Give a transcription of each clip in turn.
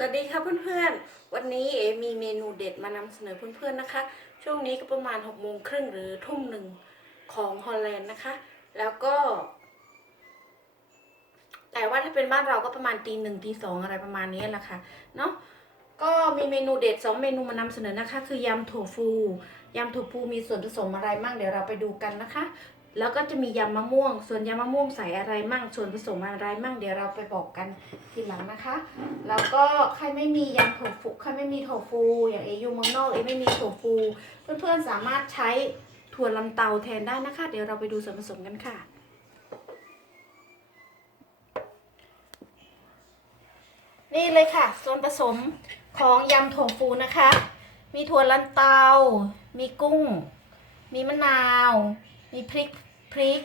สวัสดีค่ะเพื่อนๆ วันนี้เอมีเมนูเด็ดมานำเสนอเพื่อนๆนะคะ ช่วงนี้ก็ประมาณ6กโมงครึ่งหรือทุ่มหนึ่งของฮอลแลนด์นะคะ แล้วก็ แต่ว่าถ้าเป็นบ้านเราก็ประมาณตีหนึ่งตีสองอะไรประมาณนี้แหละค่ะเนาะก็มีเมนูเด็ด2เมนูมานำเสนอนะคะ คือยำถั่วฟูยำถั่วฟูมีส่วนผสมอะไรมั่งเดี๋ยวเราไปดูกันนะคะ แล้วก็จะมียำมะม่วง ส่วนยำมะม่วงใส่อะไรมั่ง ส่วนผสมอะไรมั่ง เดี๋ยวเราไปบอกกันทีหลังนะคะ แล้วก็ใครไม่มียำถั่วฟูใครไม่มีถั่วฟู อย่างเออยู่เมืองนอกเอไม่มีถั่วฟู เพื่อนๆสามารถใช้ถั่วลันเตาแทนได้นะคะ เดี๋ยวเราไปดูส่วนผสมกันค่ะ นี่เลยค่ะ ส่วนผสมของยำถั่วฟูนะคะ มีถั่วลันเตา มีกุ้ง มีมะนาว มีพริกพริก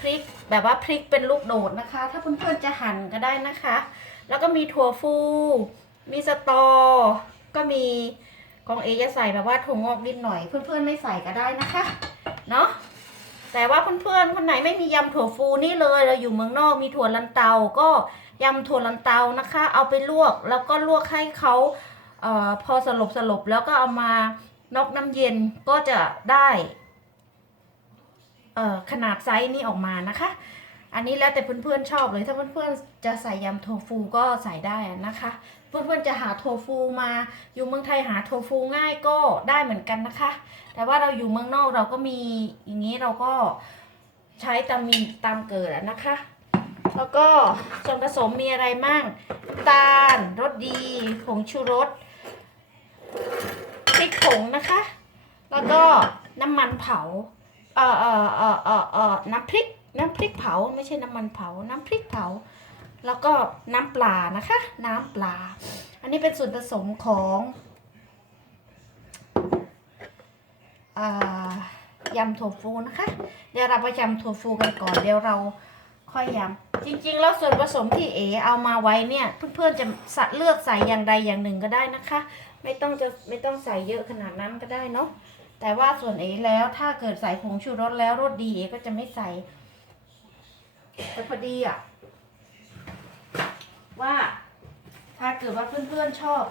พริกแบบว่าพริกเป็นลูกโดดนะคะ ถ้าเพื่อนๆจะหั่นก็ได้นะคะ แล้วก็มีถั่วฟู มีสตอ ก็มีของเอจะใส่แบบว่าถั่วงอกนิดหน่อยเพื่อนๆไม่ใส่ก็ได้นะคะเนาะแต่ว่าเพื่อนๆคนไหนไม่มียำถั่วฟูนี่เลยเราอยู่เมืองนอกมีถั่วลันเตาก็ยำถั่วลันเตานะคะ เอาไปลวกแล้วก็ลวกให้เขาเอ่อพอสลบสลบแล้วก็เอามานอกน้ำเย็นก็จะได้ ขนาดไซส์นี้ออกมานะคะ อันนี้แล้วแต่เพื่อนๆชอบเลย ถ้าเพื่อนๆจะใส่ยำโทฟูก็ใส่ได้นะคะ เพื่อนๆจะหาโทฟูมา อยู่เมืองไทยหาโทฟูง่ายก็ได้เหมือนกันนะคะ แต่ว่าเราอยู่เมืองนอกเราก็มีอย่างนี้เราก็ใช้ตามมีตามเกิดนะคะ แล้วก็ส่วนผสมมีอะไรมั่งตาลรสดีผงชูรสพริกผงนะคะ แล้วก็น้ำมันเผา เอ่อเอ่อเอ่อเอ่อเอ่อน้ำพริก น้ำพริกเผาไม่ใช่น้ำมันเผา น้ำพริกเผา แล้วก็น้ำปลานะคะ น้ำปลา อันนี้เป็นส่วนผสมของอยำถั่วฟูนะคะ เดี๋ยวเราไปยำถั่วฟูกันก่อน เดี๋ยวเราค่อยยำ จริงๆ แล้วส่วนผสมที่เอเอามาไว้เนี่ย เพื่อนๆจะสะเลือกใส่อย่างใดอย่างหนึ่งก็ได้นะคะ ไม่ต้องจะไม่ต้องใส่เยอะขนาดนั้นก็ได้เนาะ แต่ว่าส่วนเอแล้วถ้าเกิดใส่ผงชูรสแล้วรสดีเอก็จะไม่ใส่แต่พอดีอะ ว่าถ้าเกิดว่าเพื่อนๆชอบ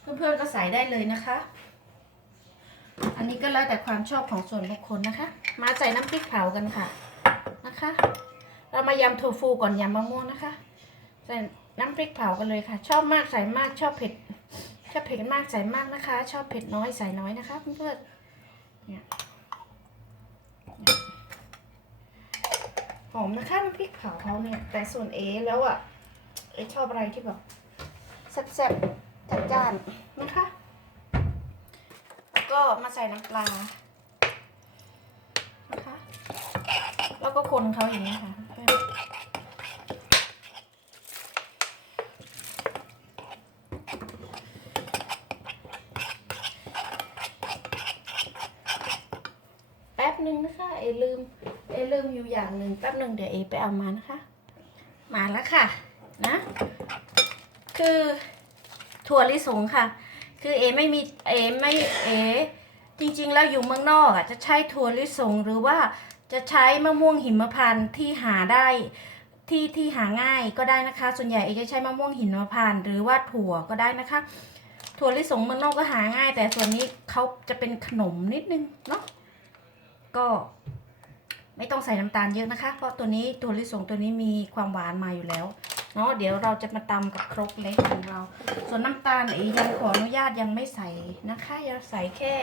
เพื่อนๆก็ใส่ได้เลยนะคะ อันนี้ก็แล้วแต่ความชอบของส่วนบุคคลนะคะ มาใส่น้ำพริกเผากันค่ะนะคะ เรามายำโทฟูก่อนยำมะม่วงนะคะ ใส่น้ำพริกเผากันเลยค่ะ ชอบมากใส่มากชอบเผ็ด ชอบเผ็ดมากใส่มากนะคะ ชอบเผ็ดน้อยใส่น้อยนะคะเพื่อนๆเนี่ยหอมนะคะน้ำพริกเผาเขาเนี่ย แต่ส่วนเอแล้วอะเอชอบอะไรที่แบบแซ่บๆจัดจ้านนะคะ แล้วก็มาใส่น้ำปลานะคะ แล้วก็คนเขาอย่างนี้ค่ะเพื่อนแป๊บหนึ่งนะคะ เอลืมอลืมอยู่อย่างหนึ่งแป๊บหนึ่งเดี๋ยวเอไปเอามานะคะ มาแล้วค่ะนะ คือถั่วลิสงค่ะ คือเอไม่มีเอไม่เอจริงๆแล้วอยู่เมืองนอกอะจะใช้ถั่วลิสงหรือว่าจะใช้มะม่วงหิมพานต์ที่หาได้ที่ที่หาง่ายก็ได้นะคะ ส่วนใหญ่เอจะใช้มะม่วงหิมพานต์หรือว่าถั่วก็ได้นะคะ ถั่วลิสงเมืองนอกก็หาง่าย แต่ส่วนนี้เขาจะเป็นขนมนิดนึงเนาะก็ ไม่ต้องใส่น้ำตาลเยอะนะคะ เพราะตัวนี้ถั่วลิสงตัวนี้มีความหวานมาอยู่แล้วเนาะเดี๋ยวเราจะมาตำกับครกเล็กของเรา ส่วนน้ำตาลอ๋ยังขออนุญาตยังไม่ใส่นะคะยังใส่แค่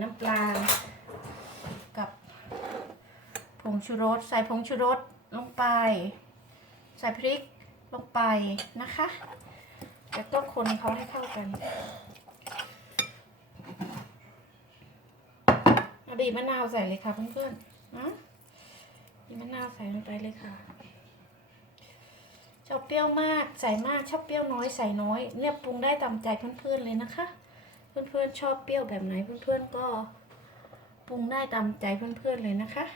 น้ำปลากับผงชูรส ใส่ผงชูรสลงไป ใส่พริกลงไปนะคะแล้วก็คนเขาให้เข้ากันอบีบมะนาวใส่เลยค่ะเพื่อนๆ นะบีบมะนาวใส่ลงไปเลยค่ะ ชอบเปรี้ยวมากใส่มากชอบเปรี้ยวน้อยใส่น้อย เนี่ยปรุงได้ตามใจเพื่อนๆเลยนะคะ เพื่อนๆชอบเปรี้ยวแบบไหนเพื่อนๆก็ปรุงได้ตามใจเพื่อนๆเลยนะคะ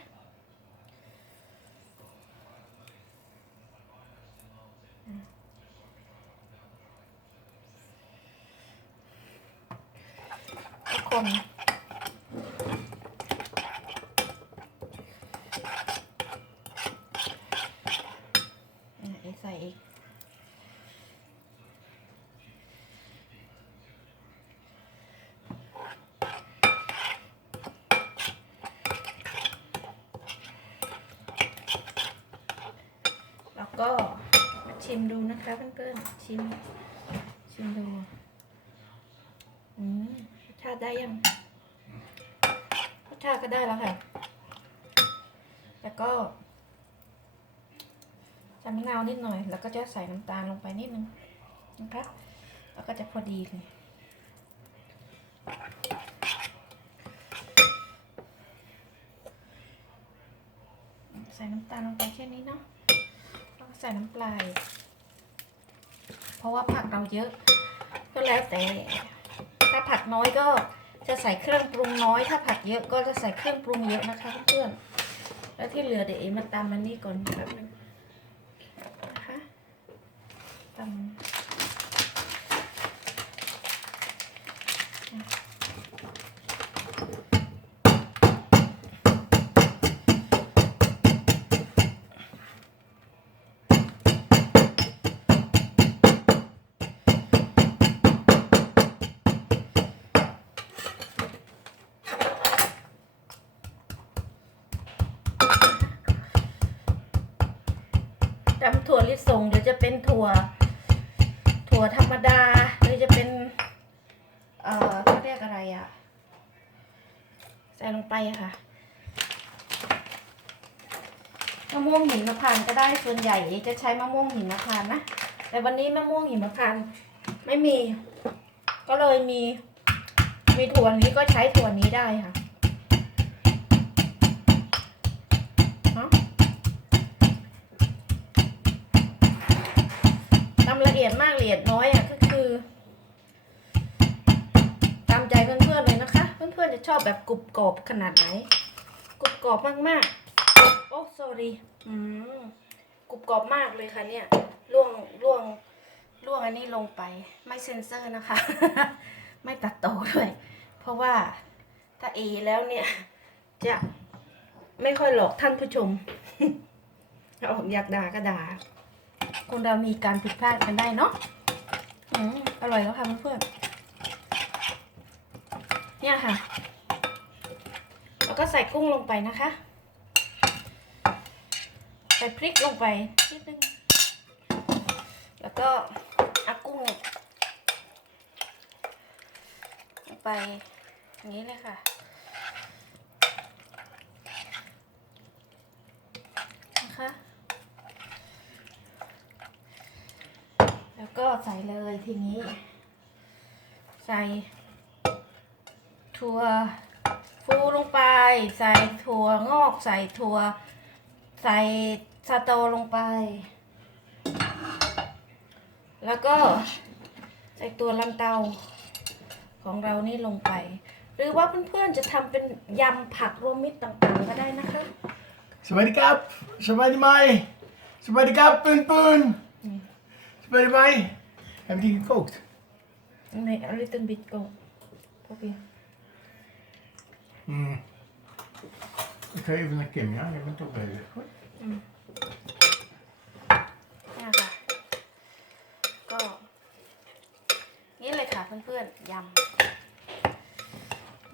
ทุกคนอะเอกใส่อีก ก็ชิมดูนะคะเพื่อนๆ ชิม ชิมดู อืมรสชาติได้ยังรสชาติก็ได้แล้วค่ะ แล้วก็ใส่มะนาวนิดหน่อย แล้วก็จะใส่น้ำตาลลงไปนิดนึงนะคะ แล้วก็จะพอดีเลยใส่น้ำตาลลงไปแค่นี้เนาะ ใส่น้ำปลาเพราะว่าผักเราเยอะ ก็แล้วแต่ ถ้าผักน้อยก็จะใส่เครื่องปรุงน้อย ถ้าผักเยอะก็จะใส่เครื่องปรุงเยอะนะคะเพื่อนแล้วที่เหลือเดี๋ยวเอมาตำมันนี่ก่อนแป๊บนึงนะคะตำ ถั่ว ถั่วธรรมดาหรือจะเป็น เอ่อเขาเรียกอะไรอะ่ะใส่ลงไปค่ะมะม่วงหินมะพร้านก็ได้ส่วนใหญ่จะใช้มะม่วงหินมะพร้านนะ แต่วันนี้มะม่วงหินมะพร้านไม่มี ก็เลยมี มีถั่วนี้ก็ใช้ถั่วนี้ได้ค่ะ ละเอียดมากละเอียดน้อยอะก็คือ ตามใจเพื่อนๆเลยนะคะ เพื่อนๆจะชอบแบบกรุบกรอบขนาดไหนกรุบกรอบมากๆโอ้ sorry อืมกรุบกรอบมากเลยค่ะเนี่ยล่วงล่วงล่วงอันนี้ลงไปไม่เซ็นเซอร์นะคะ ไม่ตัดต่อด้วย เพราะว่าถ้าเอแล้วเนี่ย จะไม่ค่อยหลอกท่านผู้ชมเอาอยากด่าก็ด่า คนเรามีการผิดพลาดกันได้เนาะอืมอร่อยแล้วค่ะเพื่อนๆเนี่ยค่ะ แล้วก็ใส่กุ้งลงไปนะคะ ใส่พริกลงไปนิดนึง แล้วก็เอากุ้งเนี่ยลงไปอย่างนี้เลยค่ะ แล้วก็ใส่เลย ทีนี้ ใส่ถั่วฟูลงไป ใส่ถั่วงอกใส่ถั่ว ใส่สะโตลงไป แล้วก็ใส่ตัวลังเตาของเรานี่ลงไป หรือว่าเพื่อนๆจะทำเป็นยำผักรวมมิตรต่างๆก็ได้นะคะ Sawadi kap, sawadi mai, sawadi kap, pun pun. Sawadi mai. Hebben die gekookt? Nee, a little bit go. Probeer. Hmm. Ik ga even naar Kim, ja? Je bent ook bezig. Goed. เนี่ยค่ะ ก็นี่เลยค่ะเพื่อนๆยำ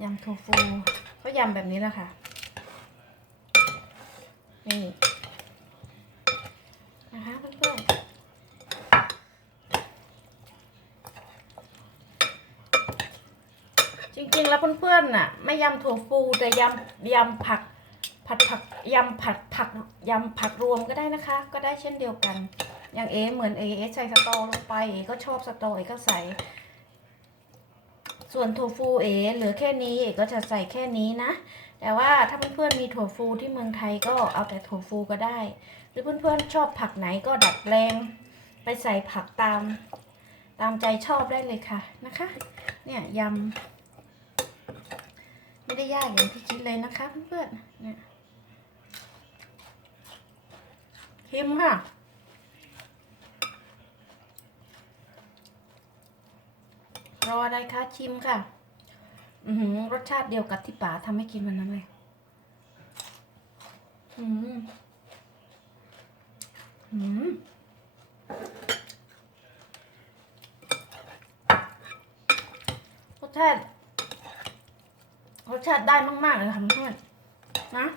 ยำโทฟูก็ยำแบบนี้แหละค่ะ นี่ นะคะเพื่อนๆ ริงๆแล้วเพื่อนๆน่ะ ไม่ยำถั่วฟูแต่ยำยำผักผัดผักยำผัดผักยำผักรวมก็ได้นะคะ ก็ได้เช่นเดียวกัน อย่างเอเหมือนเอเอใส่สตอลงไปเอก็ชอบสตอเอก็ใส่ ส่วนถั่วฟูเอเหลือแค่นี้เอก็จะใส่แค่นี้นะ แต่ว่าถ้าเพื่อนๆมีถั่วฟูที่เมืองไทยก็เอาแต่ถั่วฟูก็ได้ หรือเพื่อนๆชอบผักไหนก็ดัดแปลง ไปใส่ผักตาม ตามใจชอบได้เลยค่ะนะคะ เนี่ยยำ ไม่ได้ยากอย่างที่คิดเลยนะคะเพื่อนๆเนี่ยเค็มค่ะรออะไรคะชิมค่ะ อืรสชาติเดียวกับที่ป๋าทำให้กินวันนั้นเลยอืมอืมรสชาติ รสชาติได้มากๆเลยค่ะเพื่อนนะ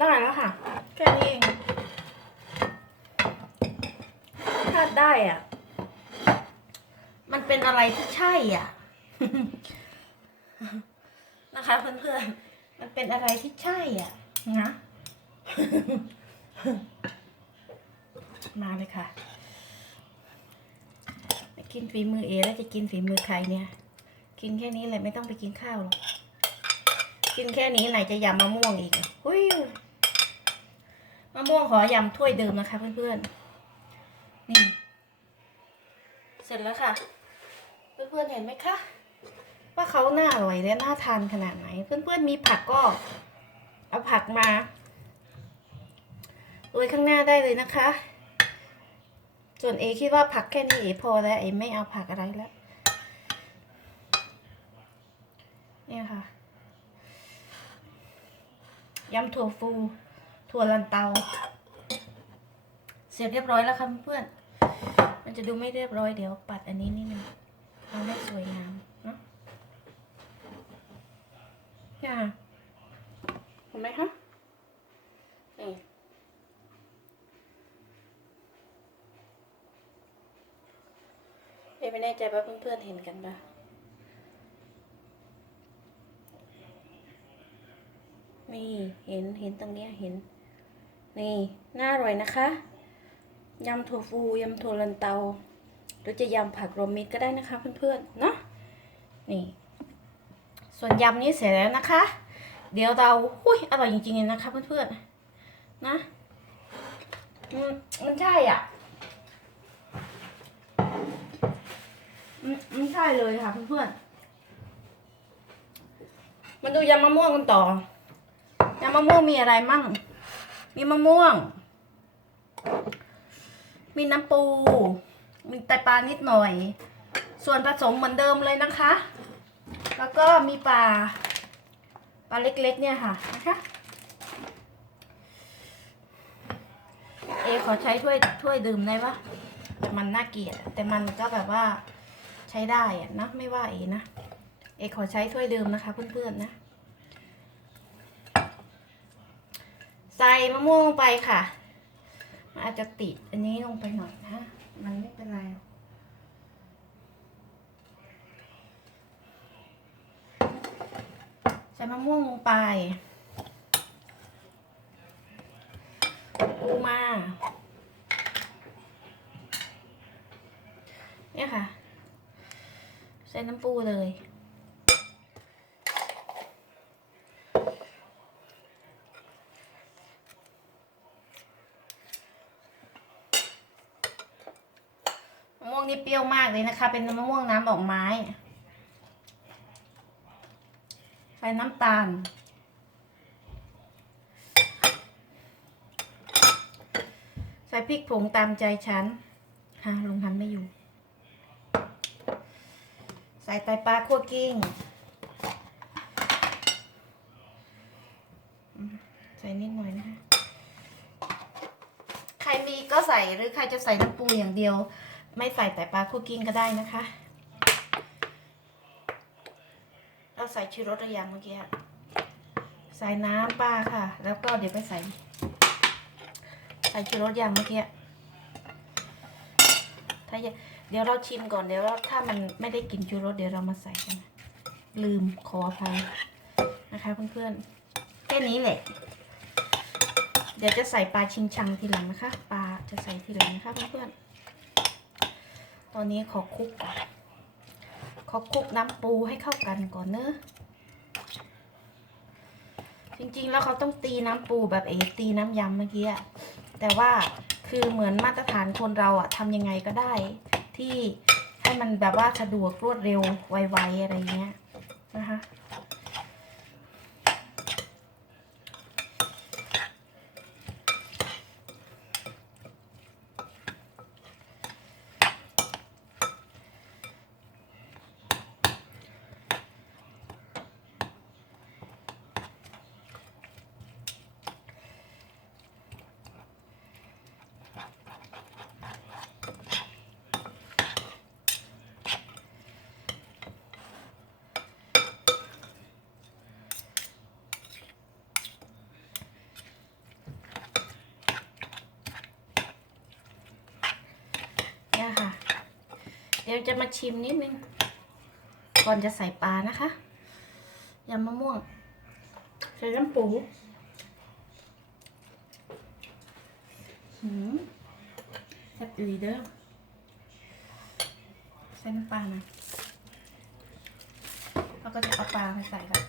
ได้แล้วค่ะ แค่นี้เองชาติได้อะ มันเป็นอะไรที่ใช่อะ นะคะเพื่อนๆ มันเป็นอะไรที่ใช่อะ นะ มาเลยค่ะกินฝีมือเอแล้วจะกินฝีมือใครเนี่ย กินแค่นี้แหละไม่ต้องไปกินข้าวหรอกกินแค่นี้ไหนจะยำมะม่วงอีกอะหุ้ยมะม่วงขอยำถ้วยเดิมนะคะ เพื่อนๆ นี่ เสร็จแล้วค่ะ เพื่อนๆเห็นไหมคะ ว่าเขาหน่าอร่อยและน่าทานขนาดไหน เพื่อนๆมีผักก็ เอาผักมาโรยข้างหน้าได้เลยนะคะ ส่วนเอคิดว่าผักแค่นี้เอพอแล้วเอไม่เอาผักอะไรแล้ว เนี่ยค่ะยำถั่วฟู ถั่วลันเตา เสร็จเรียบร้อยแล้วค่ะเพื่อน มันจะดูไม่เรียบร้อยเดี๋ยวปัดอันนี้นิดนึงเอาให้สวยงามเนาะเนี่ยค่ะเห็นไหมคะนี่เอ๊ะไม่แน่ใจว่าเพื่อนๆเห็นกันปะ นี่เห็นเห็นตรงเนี้ยเห็น นี่น่าอร่อยนะคะยำถั่วฟูยำถั่วลันเตา หรือจะยำผักรวมมิตรก็ได้นะคะเพื่อนๆเนาะนี่ ส่วนยำนี้เสร็จแล้วนะคะ เดี๋ยวเราอุ้ยอร่อยจริงๆเลยนะคะเพื่อนๆนะอืมมันใช่อะมันใช่เลยค่ะเพื่อนๆมาดูยำมะม่วงกันต่อำมะม่วงมีอะไรมั่ง มีมะม่วง มีน้ำปู มีไตปลานิดหน่อย ส่วนผสมเหมือนเดิมเลยนะคะ แล้วก็มีปลา ปลาเล็กๆ เนี่ยค่ะนะคะ เอขอใช้ถ้วยถ้วยดื่มได้ปะแต่มันน่าเกลียด แต่มันก็แบบว่าใช้ได้อะนะ ไม่ว่าเอนะ เอขอใช้ถ้วยดื่มนะคะเพื่อนๆนะ ใส่ มะม่วงลงไปค่ะ มันอาจจะติดอันนี้ลงไปหน่อยนะ มันไม่เป็นไร ใส่มะม่วงลงไปปูมาเนี่ยค่ะ ใส่น้ำปูเลย มะม่วง นี่เปรี้ยวมากเลยนะคะ เป็นมะม่วงน้ำดอกไม้ใส่น้ำตาล ใส่พริกผงตามใจฉันฮะลุงทันไม่อยู่ ใส่ไตปลาคั่วกิ้ง ใส่นิดหน่อยนะคะ ใครมีก็ใส่หรือใครจะใส่น้ำปูอย่างเดียว ไม่ใส่แต่ปลาคุกกิ้งก็ได้นะคะ เราใส่ชูรสรือยังเมื่อกี้ใส่น้ำปลาค่ะ แล้วก็เดี๋ยวไปใส่ ใส่ชูรสยังเมื่อกี้ถ้าเดี๋ยวเราชิมก่อนเดี๋ยวถ้ามันไม่ได้กลินชูรสเดี๋ยวเรามาใส่กันลืมขออภัยนะคะเพื่อนๆแค่นี้แหละ เดี๋ยวจะใส่ปลาชิงชังทีหลังนะคะ ปลาจะใส่ทีหลังนะคะเพื่อนๆ ตอนนี้ขอคลุกก่อน ขอคลุกน้ำปูให้เข้ากันก่อนเนอะจริงๆ แล้วเขาต้องตีน้ำปูแบบเอตีน้ำยำเมื่อกี้แต่ว่าคือเหมือนมาตรฐานคนเราอะทำยังไงก็ได้ ที่ให้มันแบบว่าสะดวกรวดเร็วไวๆอะไรเงี้ยนะคะ ดี๋ยวจะมาชิมนิดนึง ก่อนจะใส่ปลานะคะยำมะม่วง ใส่น้ำปูหืมแซ่บดีเด้อใส่น้ำปลาหน่อยแล้วก็จะเอาปลาไปใส่กัน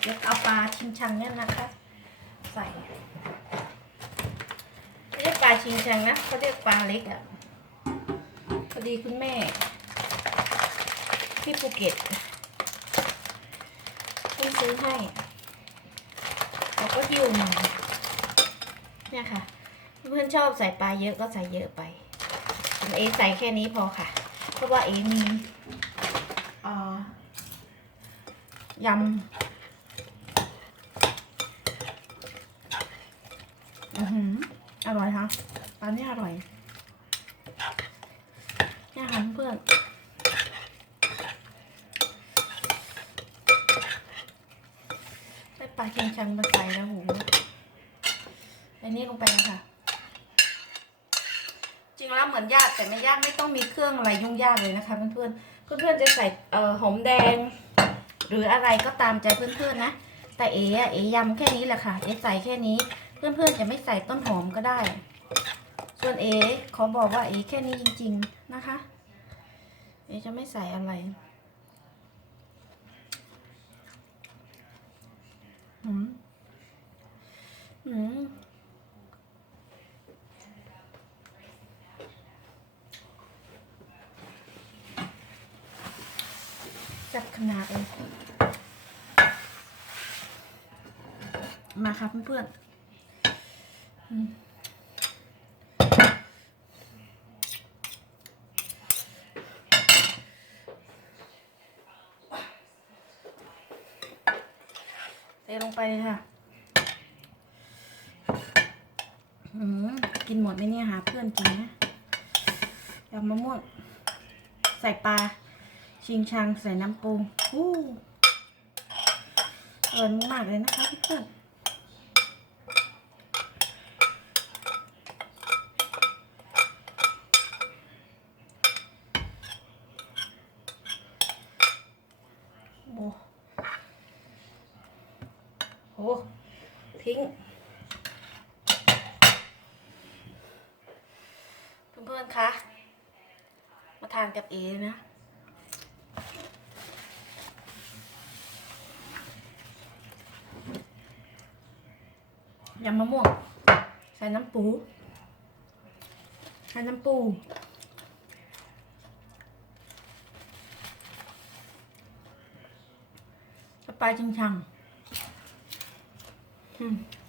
เดี๋ยวเอาปลาชิงชังเนี่ยนะคะ ใส่ไม่เรียกปลาชิงชังนะเขาเรียกปลาเล็กอะ่ะ ดีคุณแม่ ที่ภูเก็ตเพิ่งซื้อให้แล้วก็หิ้วมาเนี่ยค่ะ เพื่อนชอบใส่ปลาเยอะก็ใส่เยอะไปเอใส่แค่นี้พอค่ะ เพราะว่าเอมีอ่อยำอือหืออร่อยค่ะปลาเนี่ยอร่อยเนี่ยค่ะเพื่อนได้ป ลาเค็งชังมาใส่แล้วหูอันนี้ลงไปแล้วค่ะจริงแล้วเหมือนยากแต่ไม่ยากไม่ต้องมีเครื่องอะไรยุ่งยากเลยนะคะ เพื่อนๆเพื่อนๆจะใส่เอ่อหอมแดง หรืออะไรก็ตามใจเพื่อนๆนะ แต่เอ๋อะเอ๋ยำแค่นี้แหละค่ะเอ๋ใส่แค่นี้ เพื่อนๆจะไม่ใส่ต้นหอมก็ได้ ส่วนเอ๋ขอบอกว่าเอ๋แค่นี้จริง ๆนะคะ เอ๋จะไม่ใส่อะไร หืมหืมจัดขนาดเลยมาครับเพื่อนๆอืมเทลง ไปเลยค่ะอืมกินหมดไหมเนี่ยหาเพื่อนกินนะยำมะม่วงใส่ปลา ชิงชังใส่น้ำปูอู้อร่อยมากเลยนะคะเพื่อนๆโอ้โหทิ้ง เพื่อนๆ คะ มาทานกับ เอนะยำมะม่วงใส่น้ำปูใส่น้ำปูสปายจริงชัง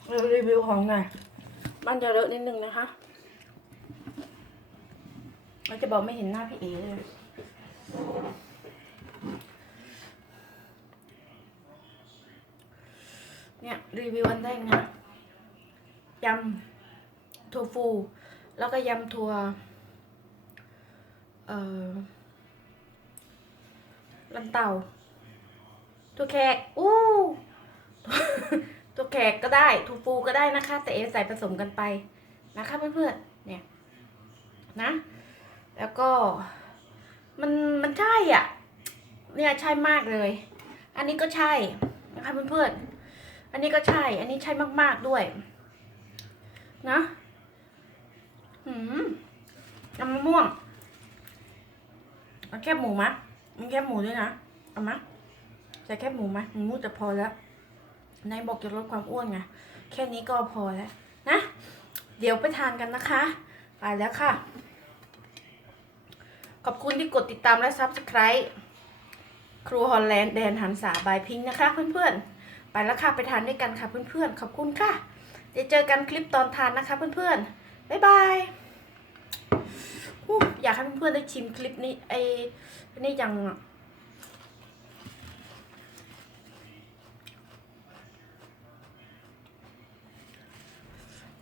เรารีวิวของหน่อยบ้านจะเลอะนิดนึงนะคะ เราจะบอกไม่เห็นหน้าพี่เอเลยเนี่ยรีวิวอันแรกนะยำถั่วฟู แล้วก็ยำถั่วเอ่อลันเต่าถั่วแขกอู้ถั่วแขกก็ได้ถั่วฟูก็ได้นะคะ แต่เอใส่ผสมกันไปนะคะเพื่อนๆเนี่ยนะ แล้วก็ มันมันใช่อะ เนี่ยใช่มากเลย อันนี้ก็ใช่นะคะเพื่อนๆอันนี้ก็ใช่ อันนี้ใช่มากๆด้วย นะหืมยำมะม่วงเอาแคบหมูมะมันแคบหมูด้วยนะเอามะใส่แคบหมูมะหมูจะพอแล้วนายบอกจะลดความอ้วนไงแค่นี้ก็พอแล้วนะ เดี๋ยวไปทานกันนะคะ ไปแล้วค่ะ ขอบคุณที่กดติดตามและ Subscribe ครูฮอลแลนด์แดนหันษาบายพิงนะคะเพื่อนๆ ไปแล้วค่ะไปทานด้วยกันค่ะเพื่อนๆ ขอบคุณค่ะเดี๋ยวเจอกันคลิปตอนทานนะคะเพื่อนๆ บ๊ายบายอยากให้เพื่อนๆได้ชิมคลิปนี้ไอ้นี่ยังอะ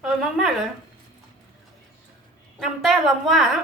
เออมาก ๆ เลยน้ำแต้ลำว่านะ